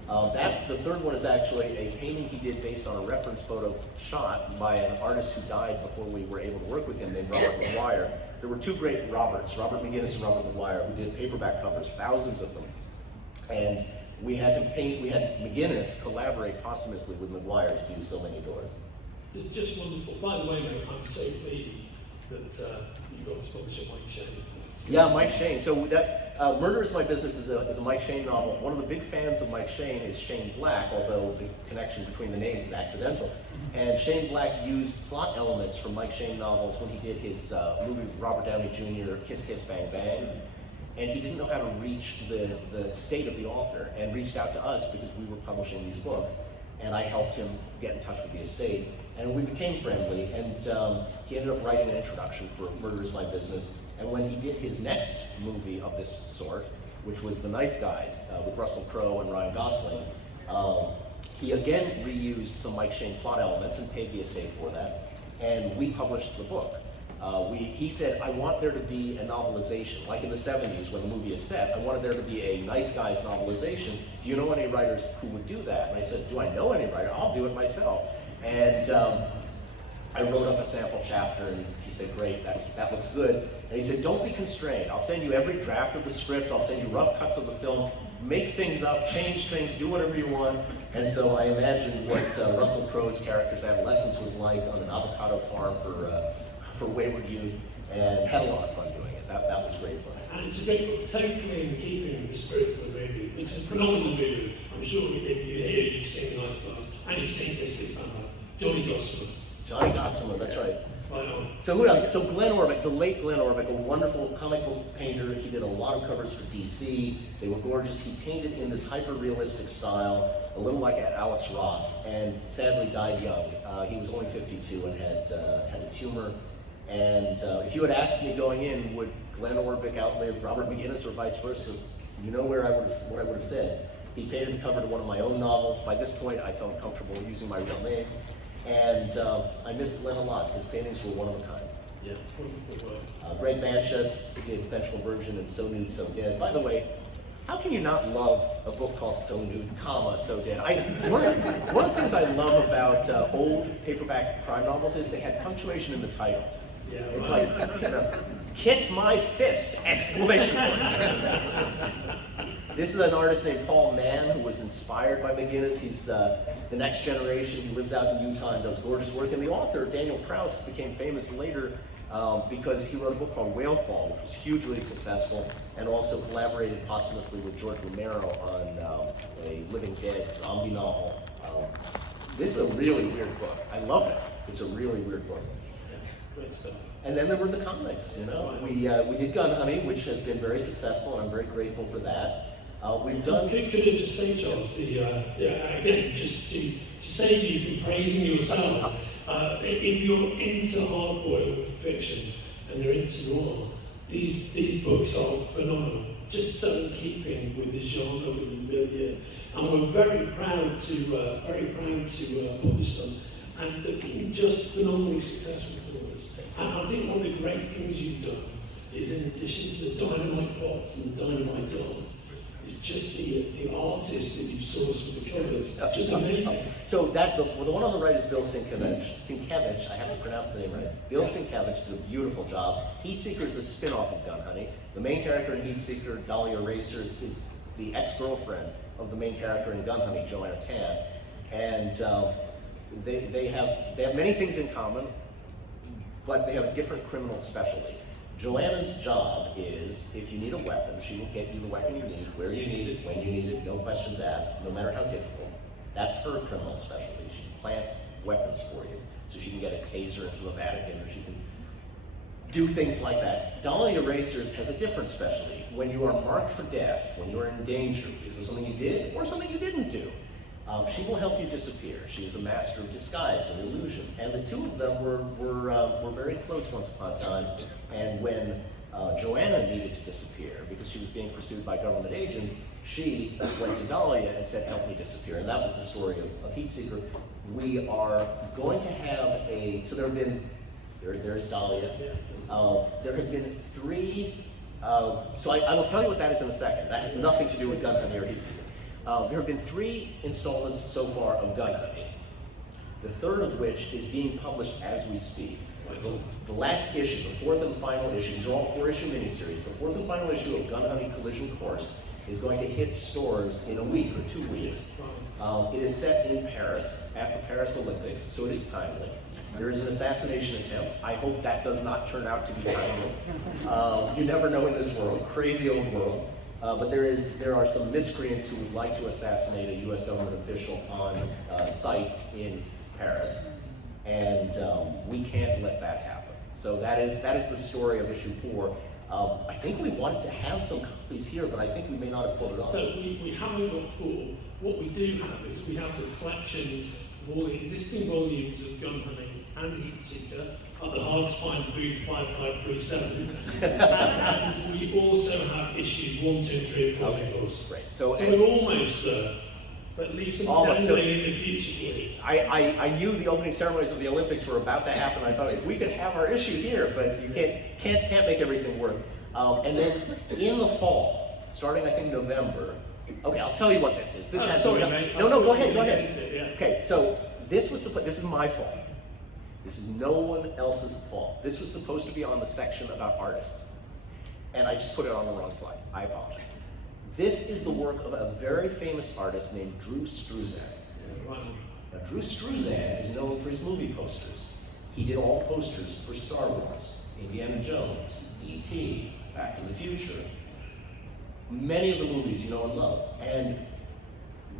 The third one is actually a painting he did based on a reference photo shot by an artist who died before we were able to work with him, named Robert McGuire. There were two great Roberts, Robert McGuinness and Robert McGuire, who did paperback covers, thousands of them. And we had McGuinness collaborate posthumously with McGuire to do so many doors. Just wonderful. By the way, mate, I'm so pleased that you got to publish Mike Shane. Yeah, Mike Shane. So that Murder is My Business is a Mike Shane novel. One of the big fans of Mike Shane is Shane Black, although the connection between the names is accidental. And Shane Black used plot elements from Mike Shane novels when he did his movie with Robert Downey Jr., Kiss Kiss Bang Bang. And he didn't know how to reach the state of the author, and reached out to us because we were publishing these books. And I helped him get in touch with the estate. And we became friendly, and he ended up writing an introduction for Murder is My Business. And when he did his next movie of this sort, which was The Nice Guys, with Russell Crowe and Ryan Gosling, he again reused some Mike Shane plot elements and paid the estate for that. And we published the book. He said, I want there to be a novelization, like in the 70s when the movie is set, I wanted there to be a Nice Guys novelization. Do you know any writers who would do that? And I said, do I know any writer? I'll do it myself. And I wrote up a sample chapter, and he said, great, that looks good. And he said, don't be constrained. I'll send you every draft of the script. I'll send you rough cuts of the film. Make things up, change things, do whatever you want. And so I imagined what Russell Crowe's character's adolescence was like on an avocado farm for wayward youth, and had a lot of fun doing it. That was great fun. And it's a great book, totally in keeping with the spirit of the movie. It's a phenomenal movie. I'm sure if you hear it, you've seen The Nice Guys, and you've seen this Johnny Gossamer. Johnny Gossamer, that's right. Right on. So who else? So Glenn Orbeck, the late Glenn Orbeck, a wonderful comic book painter. He did a lot of covers for DC. They were gorgeous. He painted in this hyper-realistic style, a little like Alex Ross, and sadly died young. He was only 52 and had a tumor. And if you had asked me going in, would Glenn Orbeck outlive Robert McGuinness or vice versa, you know what I would have said. He painted the cover to one of my own novels. By this point, I felt comfortable using my real name. And I missed Glenn a lot. His paintings were one of a kind. Yeah, wonderful work. Greg Manchess did Vengeful Virgin and So Nude, So Dead. By the way, how can you not love a book called So Nude, So Dead? One of the things I love about old paperback crime novels is they had punctuation in the titles. Yeah, it's right. like, kiss my fist, exclamation point. This is an artist named Paul Mann who was inspired by McGuinness. He's the next generation. He lives out in Utah and does gorgeous work. And the author, Daniel Kraus, became famous later because he wrote a book called Whale Fall, which was hugely successful, and also collaborated posthumously with George Romero on a Living Dead zombie novel. This is a really weird book. I love it. It's a really weird book. Great stuff. And then there were the comics, you know. We did Gun Honey, which has been very successful, and I'm very grateful for that. We've done. Could I just say, Charles, again, just to save you from praising yourself, if you're into hardboiled fiction and you're into noir, these books are phenomenal. Just so in keeping with the genre, with the milieu, and we're very proud to publish them, and they've been just phenomenally successful for us. And I think one of the great things you've done is, in addition to the dynamite plots and the dynamite art, is just the artist that you've sourced for the covers. Just amazing. So the one on the right is Bill Sienkiewicz. I have to pronounce the name right. Bill Sienkiewicz did a beautiful job. Heatseeker is a spin-off of Gun Honey. The main character in Heatseeker, Dahlia Racers, is the ex-girlfriend of the main character in Gun Honey, Joanna Tan. And they have many things in common, but they have a different criminal specialty. Joanna's job is, if you need a weapon, she will get you the weapon you need, where you need it, when you need it, no questions asked, no matter how difficult. That's her criminal specialty. She plants weapons for you. So she can get a taser into the Vatican, or she can do things like that. Dahlia Racers has a different specialty. When you are marked for death, when you are in danger, is there something you did or something you didn't do? She will help you disappear. She is a master of disguise and illusion. And the two of them were very close once upon a time. And when Joanna needed to disappear because she was being pursued by government agents, she went to Dahlia and said, help me disappear. And that was the story of Heatseeker. We are going to have so there have been, there is Dahlia. There have been 3, so I will tell you what that is in a second. That has nothing to do with Gun Honey or Heatseeker. There have been 3 installments so far of Gun Honey, the third of which is being published as we speak. The last issue, the 4th and final issue, these are all 4-issue miniseries, the 4th and final issue of Gun Honey Collision Course is going to hit stores in a week or 2 weeks. It is set in Paris, at the Paris Olympics, so it is timely. There is an assassination attempt. I hope that does not turn out to be timely. You never know in this world, crazy old world. But there are some miscreants who would like to assassinate a U.S. government official on site in Paris, and we can't let that happen. So that is the story of issue 4. I think we wanted to have some copies here, but I think we may not have put it on. So we haven't got 4. What we do have is we have the collections of all the existing volumes of Gun Honey and Heatseeker at the hard to find booth 5537. And we also have issues 1, 2, and 3 of Comic Books. Great. So we're almost there, but leave some dangling in the future. I knew the opening ceremonies of the Olympics were about to happen. I thought if we could have our issue here, but you can't make everything work. And then in the fall, starting I think November. Okay, I'll tell you what this is. This has sorry, mate. No, go ahead. Yeah. Okay, so this is my fault. This is no one else's fault. This was supposed to be on the section about artists, and I just put it on the wrong slide. I apologize. This is the work of a very famous artist named Drew Struzan. Now, Drew Struzan is known for his movie posters. He did all posters for Star Wars, Indiana Jones, E.T., Back to the Future, many of the movies you know and love. And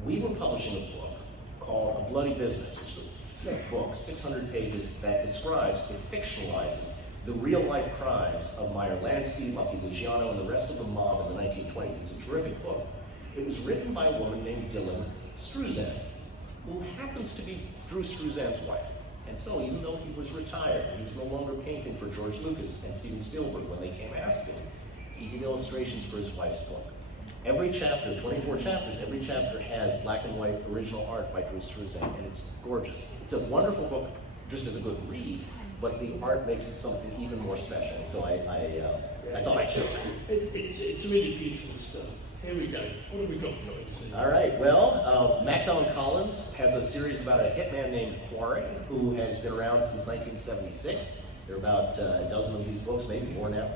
we were publishing a book called A Bloody Business, which is a thick book, 600 pages, that describes, it fictionalizes the real-life crimes of Meyer Lansky, Lucky Luciano, and the rest of the mob in the 1920s. It's a terrific book. It was written by a woman named Dylan Struzan, who happens to be Drew Struzan's wife. And so even though he was retired, he was no longer painting for George Lucas and Steven Spielberg when they came asking, he did illustrations for his wife's book. Every chapter, 24 chapters, every chapter has black and white original art by Drew Struzan, and it's gorgeous. It's a wonderful book just as a good read, but the art makes it something even more special. So I thought I'd show it. It's really beautiful stuff. Here we go. What have we got going? All right, well, Allan Collins has a series about a hitman named Quarry, who has been around since 1976. There are about a dozen of these books, maybe more now.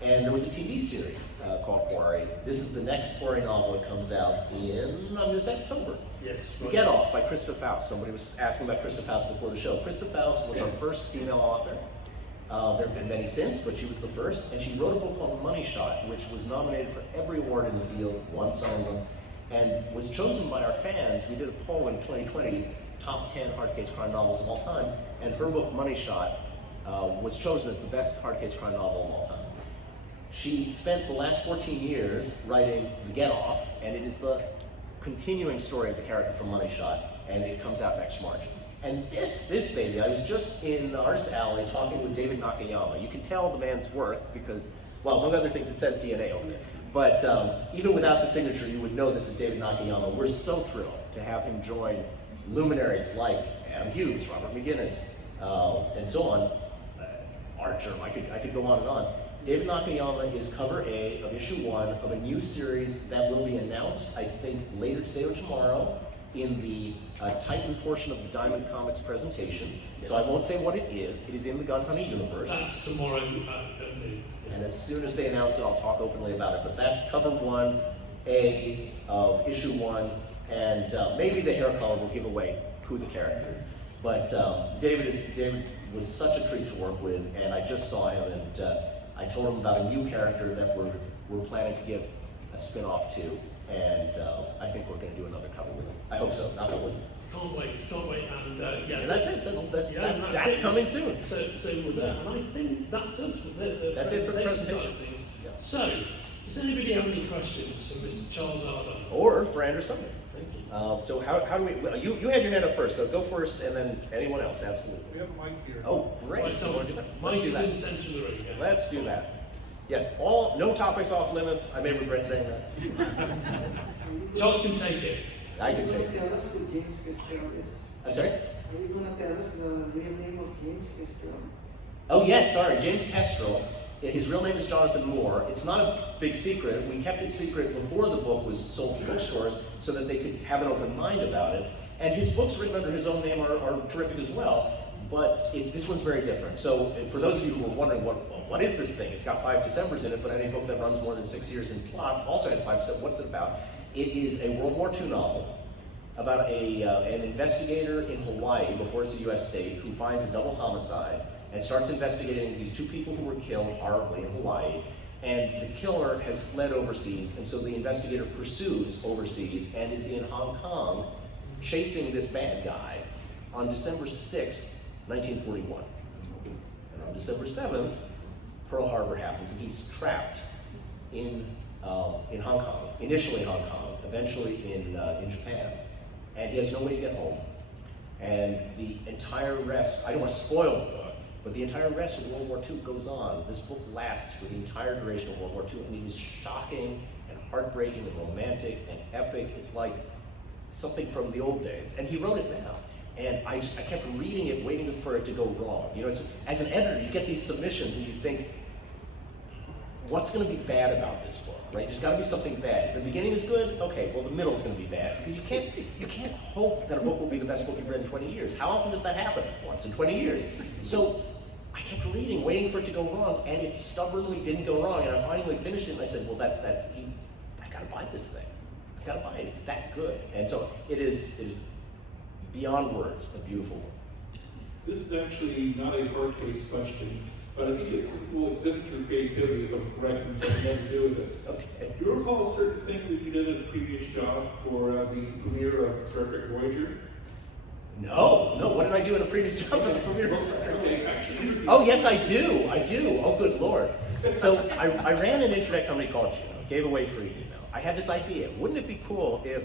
And there was a TV series called Quarry. This is the next Quarry novel that comes out in, I'm going to say October. Yes. The Get Off by Krista Faust. Somebody was asking about Krista Faust before the show. Krista Faust was our first female author. There have been many since, but she was the first. And she wrote a book called Money Shot, which was nominated for every award in the field, won some of them, and was chosen by our fans. We did a poll in 2020, top 10 hard case crime novels of all time, and her book Money Shot was chosen as the best hard case crime novel of all time. She spent the last 14 years writing The Get Off, and it is the continuing story of the character from Money Shot, and it comes out next March. And this baby, I was just in the Artist Alley talking with David Nakayama. You can tell the man's work because, well, among other things, it says DNA over there. But even without the signature, you would know this is David Nakayama. We're so thrilled to have him join luminaries like Adam Hughes, Robert McGuinness, and so on. Artgerm, I could go on and on. David Nakayama is cover A of issue 1 of a new series that will be announced, I think, later today or tomorrow in the Titan portion of the Diamond Comics presentation. Yes. So I won't say what it is. It is in the Gun Honey universe. That's tomorrow at noon. And as soon as they announce it, I'll talk openly about it. But that's cover 1A of issue 1, and maybe the hair color will give away who the character is. But David was such a treat to work with, and I just saw him, and I told him about a new character that we're planning to give a spin-off to, and I think we're going to do another cover with him. I hope so, not that one. Can't wait, and yeah. And that's it, that's coming soon. So with that, and I think that's us for the that's it for the presentation side of things. Yeah. So, does anybody have any questions for Mr. Charles Ardai? Or for Andrew Sumner. Thank you. So how do we, well, you had your hand up first, so go first, and then anyone else, absolutely. We have a mic here. Oh, great. Right, so Mike is in the centre of the room. Yeah. Let's do that. Yes, no topics off limits. I may regret saying that. Charles can take it. I can take it. Tell us who James Fitzgerald is. I'm sorry? Are you going to tell us the real name of James Fitzgerald? Oh yes, sorry, James Kestrel. His real name is Jonathan Moore. It's not a big secret. We kept it secret before the book was sold to bookstores so that they could have an open mind about it. And his books written under his own name are terrific as well. But this one's very different. So for those of you who were wondering, what is this thing? It's got 5 Decembers in it, but any book that runs more than 6 years in plot also has 5 December. What's it about? It is a World War II novel about an investigator in Hawaii, before it's a US state, who finds a double homicide and starts investigating these 2 people who were killed horribly in Hawaii. And the killer has fled overseas, and so the investigator pursues overseas and is in Hong Kong chasing this bad guy on December 6th, 1941. And on December 7th, Pearl Harbor happens, and he's trapped in Hong Kong, initially Hong Kong, eventually in Japan. And he has no way to get home. And the entire rest, I don't want to spoil the book, but the entire rest of World War II goes on. This book lasts for the entire duration of World War II, and it is shocking and heartbreaking and romantic and epic. It's like something from the old days. And he wrote it now. And I kept reading it, waiting for it to go wrong. You know, as an editor, you get these submissions and you think, what's going to be bad about this book, right? There's got to be something bad. The beginning is good, okay, well the middle is going to be bad. Because you can't hope that a book will be the best book you've read in 20 years. How often does that happen? Once in 20 years. So I kept reading, waiting for it to go wrong, and it stubbornly didn't go wrong. And I finally finished it, and I said, well, I got to buy this thing. I got to buy it. It's that good. And so it is beyond words, a beautiful book. This is actually not a hard case question, but I think it will exhibit your creativity if I'm correct and what you have to do with it. Okay. Do you recall a certain thing that you did in a previous job for the premiere of Star Trek Voyager? No. What did I do in a previous job for the premiere of Star Trek? Okay, actually. Oh yes, I do. Oh good Lord. So I ran an internet company called gave away free email. I had this idea. Wouldn't it be cool if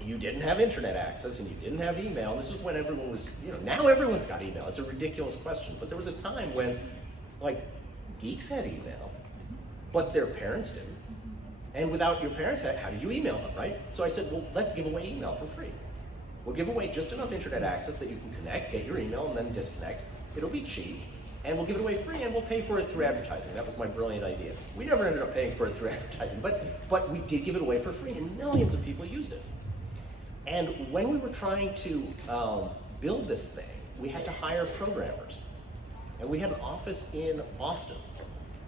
you didn't have internet access and you didn't have email? This was when everyone was, now everyone's got email. It's a ridiculous question. But there was a time when, like, geeks had email, but their parents didn't. And without your parents, how do you email them, right? So I said, well, let's give away email for free. We'll give away just enough internet access that you can connect, get your email, and then disconnect. It'll be cheap, and we'll give it away free, and we'll pay for it through advertising. That was my brilliant idea. We never ended up paying for it through advertising, but we did give it away for free, and millions of people used it. And when we were trying to build this thing, we had to hire programmers. And we had an office in Boston.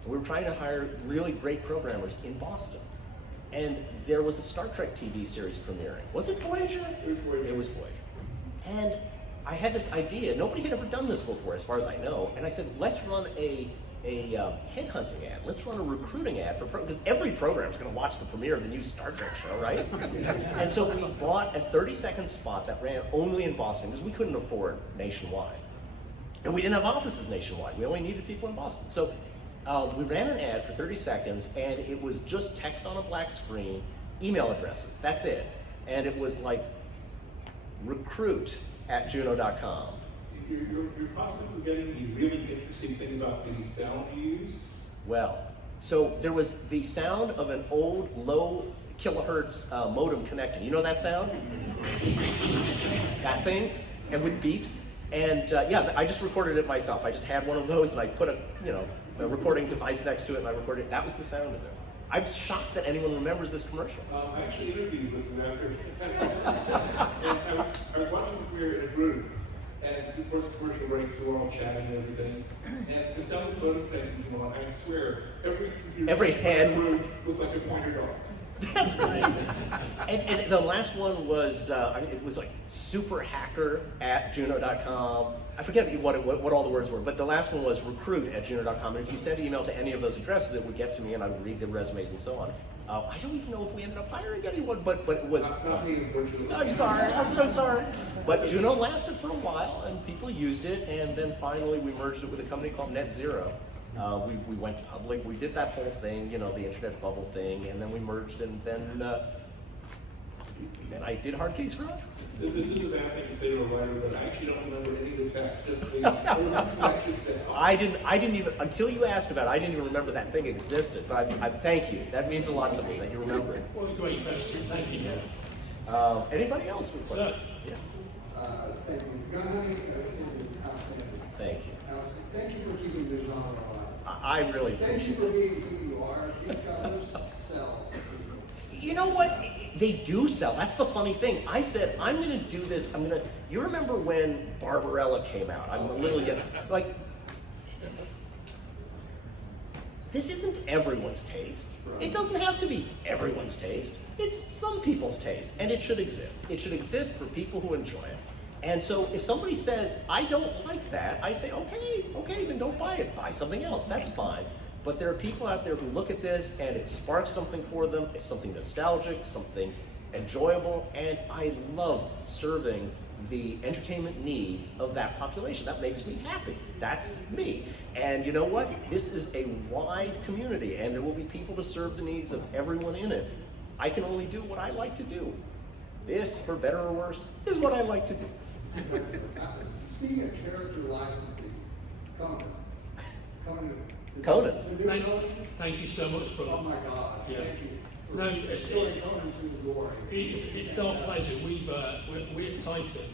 We were trying to hire really great programmers in Boston. And there was a Star Trek TV series premiering. Was it Voyager? It was Voyager. And I had this idea. Nobody had ever done this before, as far as I know. And I said, let's run a headhunting ad. Let's run a recruiting ad for because every program is going to watch the premiere of the new Star Trek show, right? And so we bought a 30-second spot that ran only in Boston because we couldn't afford nationwide. And we didn't have offices nationwide. We only needed people in Boston. So we ran an ad for 30 seconds, and it was just text on a black screen, email addresses. That's it. And it was like recruit@juno.com. You're possibly forgetting the really interesting thing about the sound you use. Well, so there was the sound of an old low kilohertz modem connected. You know that sound? That thing? And with beeps. And yeah, I just recorded it myself. I just had one of those and I put a recording device next to it and I recorded it. That was the sound of it. I'm shocked that anyone remembers this commercial. I actually interviewed with him after. And I was watching the career in a group. And of course, the commercial breaks, so we're all chatting and everything. And the sound of the modem connected came on. I swear, Every hand looked like a pointer dog. That's right. And the last one was, it was like superhacker@juno.com. I forget what all the words were, but the last one was recruit@juno.com. And if you sent an email to any of those addresses, it would get to me and I would read the resumes and so on. I don't even know if we ended up hiring anyone, but it was. Not me, unfortunately. I'm sorry, I'm so sorry. But Juno lasted for a while and people used it, and then finally we merged it with a company called Net Zero. We went public, we did that whole thing, the internet bubble thing, and then we merged, and then I did Hard Case Garage. This is a bad thing to say to a writer, but I actually don't remember any of the text, just the I should say. I didn't even, until you asked about it, I didn't even remember that thing existed, but I thank you. That means a lot to me that you remember it. What a great question. Thank you, Ned. Anybody else with Sir. questions? Yeah. Thank you. Gun hunting is outstanding. Thank you. Thank you for keeping the genre alive. I really Thank you appreciate for it. being who you are. These colors sell. You know what? They do sell. That's the funny thing. I said, I'm going to do this. You remember when Barbarella came out? I'm a little young. Like, this isn't everyone's taste. It doesn't have to be everyone's taste. It's some people's taste, and it should exist. It should exist for people who enjoy it. And so if somebody says, I don't like that, I say, okay, then don't buy it. Buy something else. That's fine. But there are people out there who look at this and it sparks something for them. It's something nostalgic, something enjoyable, and I love serving the entertainment needs of that population. That makes me happy. That's me. And you know what? This is a wide community, and there will be people to serve the needs of everyone in it. I can only do what I like to do. This, for better or worse, is what I like to do. Speaking of character licensing, Conan. Conan. The new Conan? Thank you so much, brother. Oh my God, Yeah. thank you. No, Restoring Conan to his glory. It's our pleasure. We at Titan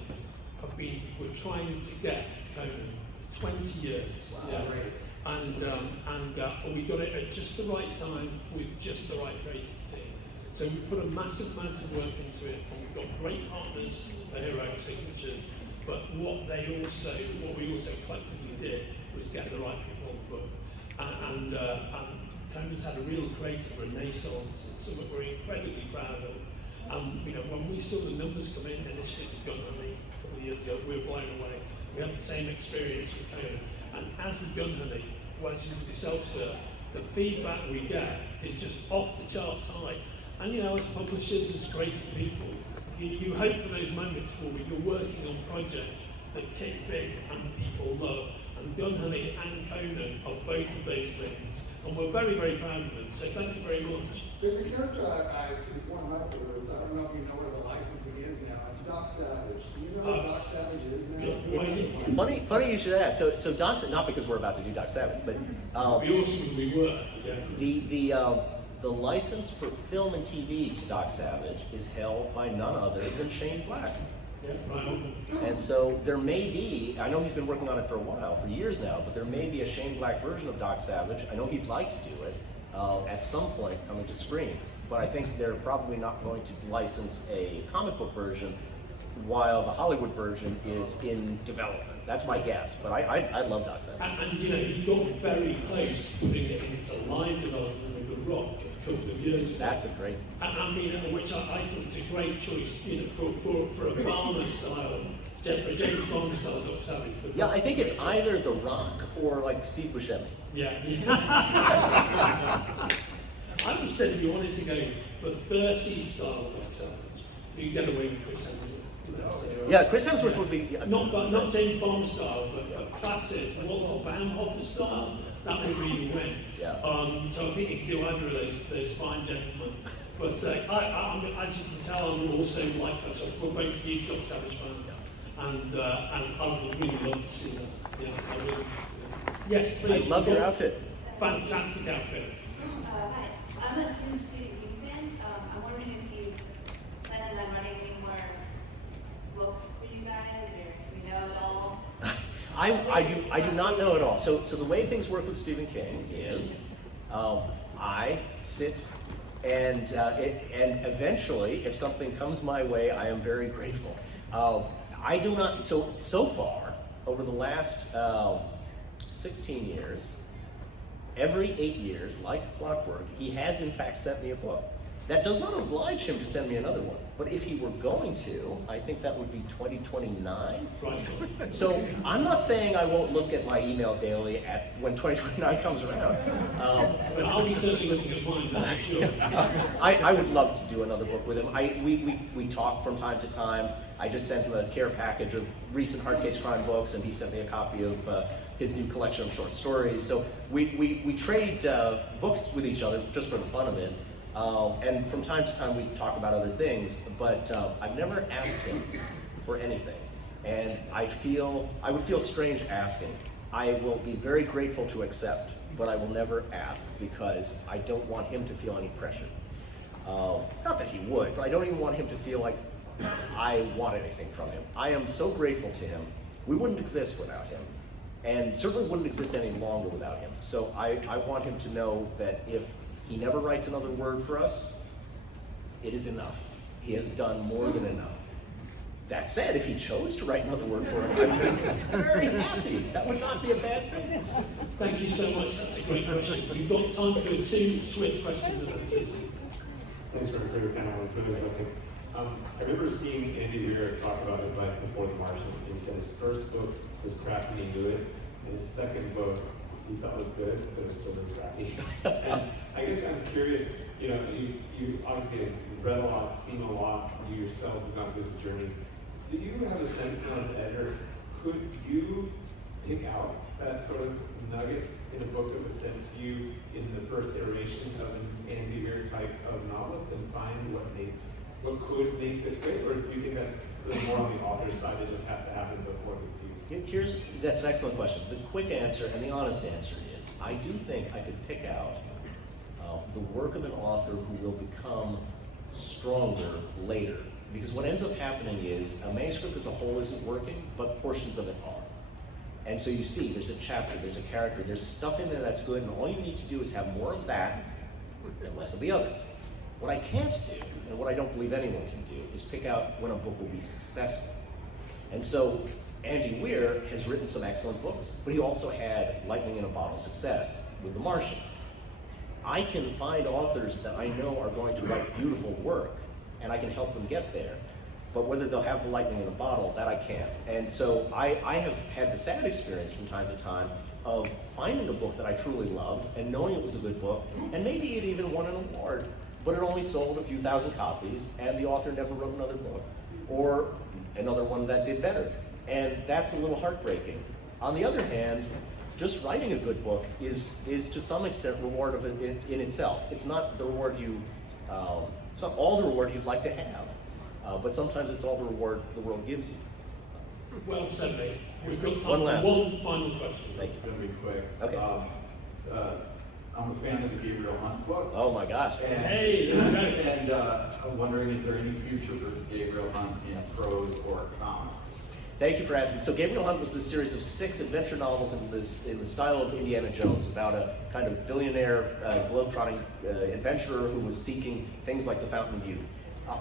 we're trying to get Conan 20 years. Wow. Yeah. Great. And we got it at just the right time with just the right creative team. So we put a massive amount of work into it, and we've got great partners, the Hero Signatures. But what we also collectively did was get the right people on the book. And Conan's had a real creative renaissance. It's something we're incredibly proud of. When we saw the numbers come in initially with Gun Honey a couple of years ago, we were blown away. We had the same experience with Conan. And as with Gun Honey, as you with yourself, sir, the feedback we get is just off the charts high. And as publishers, as creative people, you hope for those moments where you're working on projects that kick big and people love. And Gun Honey and Conan are both of those things. And we're very, very proud of them. So thank you very much. There's a character I is one of my favorites. I don't know if you know where the licensing is now. It's Doc Savage. Do you know where Doc Savage is now? Funny you should ask. So Doc, not because we're about to do Doc Savage, but We also were. Yeah. the license for film and TV to Doc Savage is held by none other than Shane Black. Yeah, right on. And so there may be, I know he's been working on it for a while, for years now, but there may be a Shane Black version of Doc Savage. I know he'd like to do it at some point coming to screens, but I think they're probably not going to license a comic book version while the Hollywood version is in development. That's my guess, but I love Doc Savage. And he got very close to putting it into live development with The Rock a couple of years ago. That's a great. Which I think is a great choice, for a Barner style, for a James Bond style Doc Savage. Yeah, I think it's either The Rock or like Steve Buscemi. Yeah. I would have said if you wanted to go for 30 style Doc Savage, you get away with Chris Hemsworth. You know, so, Yeah, Chris Hemsworth would be. not James Bond style, but a classic Walter Baumhofer style. That would really win. Yeah. So I think you can do either of those fine gentlemen. But I, as you can tell, I'm also like we're both huge John Savage fans, and I would really love to see that. Yeah, I really. Yes, please. I love your outfit. Fantastic outfit. Hi, I'm a huge Stephen King fan. I'm wondering if he's planning on writing any more books for you guys, or if you know it all. I do not know it all. So the way things work with Stephen King is, I sit and eventually, if something comes my way, I am very grateful. I do not. So far over the last 16 years, every 8 years, like clockwork, he has in fact sent me a book. That does not oblige him to send me another one. But if he were going to, I think that would be 2029. Right. So I'm not saying I won't look at my email daily when 2029 comes around. But I'll be certainly looking at mine, that's for sure. I would love to do another book with him. We talk from time to time. I just sent him a care package of recent hard case crime books, and he sent me a copy of his new collection of short stories. So we trade books with each other just for the fun of it. And from time to time we talk about other things, but I've never asked him for anything. And I would feel strange asking. I will be very grateful to accept, but I will never ask because I don't want him to feel any pressure. Not that he would, but I don't even want him to feel like I want anything from him. I am so grateful to him. We wouldn't exist without him, and certainly wouldn't exist any longer without him. So I want him to know that if he never writes another word for us, it is enough. He has done more than enough. That said, if he chose to write another word for us, I would be very happy. That would not be a bad thing. Thank you so much. That's a great question. You've got time for 2 swift questions and answers. Thanks for your panel. It's really interesting. I remember seeing Andy Weir talk about his life before The Martian. He said his first book was crappy and he knew it, and his second book he thought was good, but it was still really crappy. And I guess I'm curious, you obviously have read a lot, seen a lot, you yourself have gone through this journey. Do you have a sense now as an editor, could you pick out that sort of nugget in a book that was sent to you in the first iteration of an Andy Weir type of novelist and find what could make this great? Or do you think that's sort of more on the author's side that just has to happen before it gets used? That's an excellent question. The quick answer and the honest answer is, I do think I could pick out the work of an author who will become stronger later. Because what ends up happening is a manuscript as a whole isn't working, but portions of it are. And so you see, there's a chapter, there's a character, there's stuff in there that's good, and all you need to do is have more of that and less of the other. What I can't do, and what I don't believe anyone can do, is pick out when a book will be successful. And so Andy Weir has written some excellent books, but he also had lightning in a bottle success with The Martian. I can find authors that I know are going to write beautiful work, and I can help them get there. But whether they'll have the lightning in a bottle, that I can't. And so I have had the sad experience from time to time of finding a book that I truly loved and knowing it was a good book, and maybe it even won an award, but it only sold a few thousand copies, and the author never wrote another book, or another one that did better. And that's a little heartbreaking. On the other hand, just writing a good book is to some extent reward of it in itself. It's not the reward it's not all the reward you'd like to have, but sometimes it's all the reward the world gives you. Well said, mate. We've got time One for last. one final question. Thank It's gonna be quick. Okay. I'm a fan of the Gabriel Hunt books. Oh my gosh. And, Hey, okay. and I'm wondering, is there any future for Gabriel Hunt in prose or comics? Thank you for asking. So Gabriel Hunt was this series of 6 adventure novels in the style of Indiana Jones, about a kind of billionaire, globetrotting adventurer who was seeking things like the Fountain of Youth.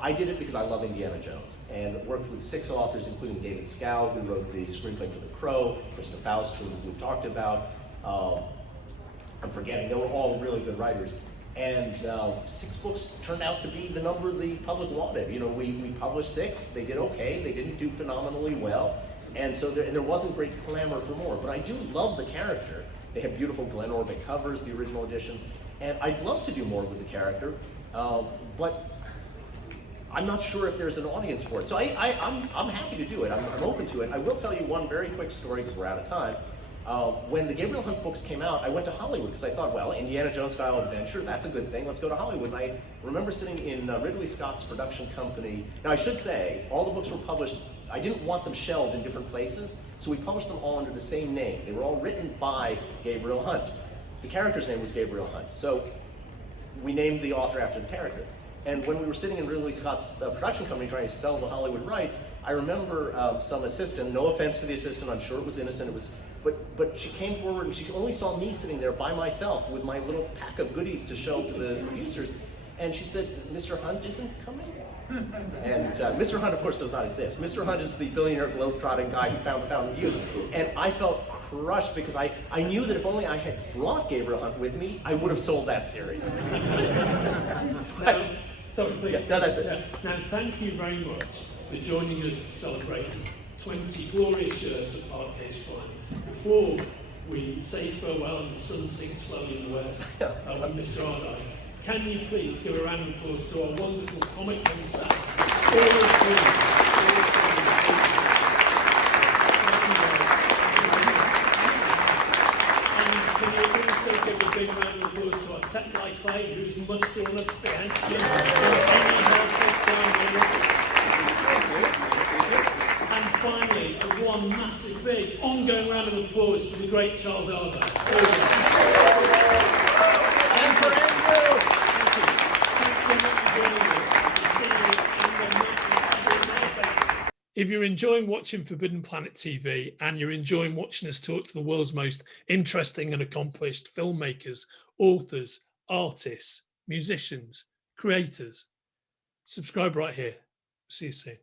I did it because I love Indiana Jones, and worked with 6 authors, including David Scow, who wrote the screenplay for The Crow, Krista Faust, who we've talked about. I'm forgetting, they were all really good writers. And 6 books turned out to be the number the public wanted. You know, we published 6, they did okay, they didn't do phenomenally well, and so there wasn't great clamor for more. But I do love the character. They have beautiful Glen Orbit covers, the original editions, and I'd love to do more with the character, but I'm not sure if there's an audience for it. So I'm happy to do it. I'm open to it. I will tell you one very quick story because we're out of time. When the Gabriel Hunt books came out, I went to Hollywood because I thought, well, Indiana Jones style adventure, that's a good thing. Let's go to Hollywood. And I remember sitting in Ridley Scott's production company. Now, I should say, all the books were published. I didn't want them shelved in different places, so we published them all under the same name. They were all written by Gabriel Hunt. The character's name was Gabriel Hunt. So we named the author after the character. And when we were sitting in Ridley Scott's production company trying to sell the Hollywood rights, I remember some assistant, no offense to the assistant, I'm sure it was innocent, but she came forward and she only saw me sitting there by myself with my little pack of goodies to show to the producers. And she said, Mr. Hunt isn't coming? And Mr. Hunt, of course, does not exist. Mr. Hunt is the billionaire globe-trotting guy who found the Fountain of Youth. And I felt crushed because I knew that if only I had brought Gabriel Hunt with me, I would have sold that series. Now, sorry, please. Yeah, no, that's it. Now, thank you very much for joining us to celebrate 20 glorious years of Ardai's Crime. Before we say farewell and the sun sinks slowly in the west with Mr. Ardai, can you please give a round of applause to our wonderful comic con staff? And can you also give a big round of applause to our tech guy Clay, who's muscular enough to be handsome. And finally, one massive, big, ongoing round of applause to the great Charles Ardai. And for Andrew! If you're enjoying watching Forbidden Planet TV and you're enjoying watching us talk to the world's most interesting and accomplished filmmakers, authors, artists, musicians, creators, subscribe right here. See you soon.